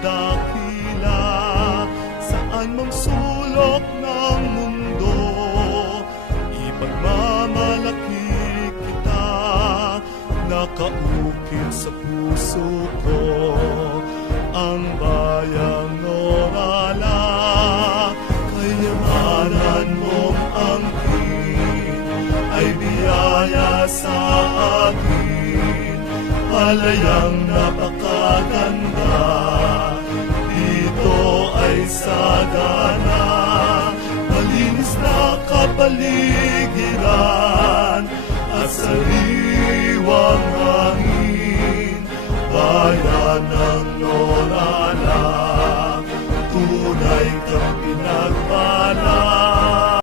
dakila, saan mang sulok ng mundo, ipagmamalaki kita, nakaukit sa puso ko, ang bayang Norala. Kayamanan mong angkin ay biyaya sa akin, palayang napakaganda, dito ay sagana, malinis na kapaligiran, at sariwang hangin, bayan ng Norala.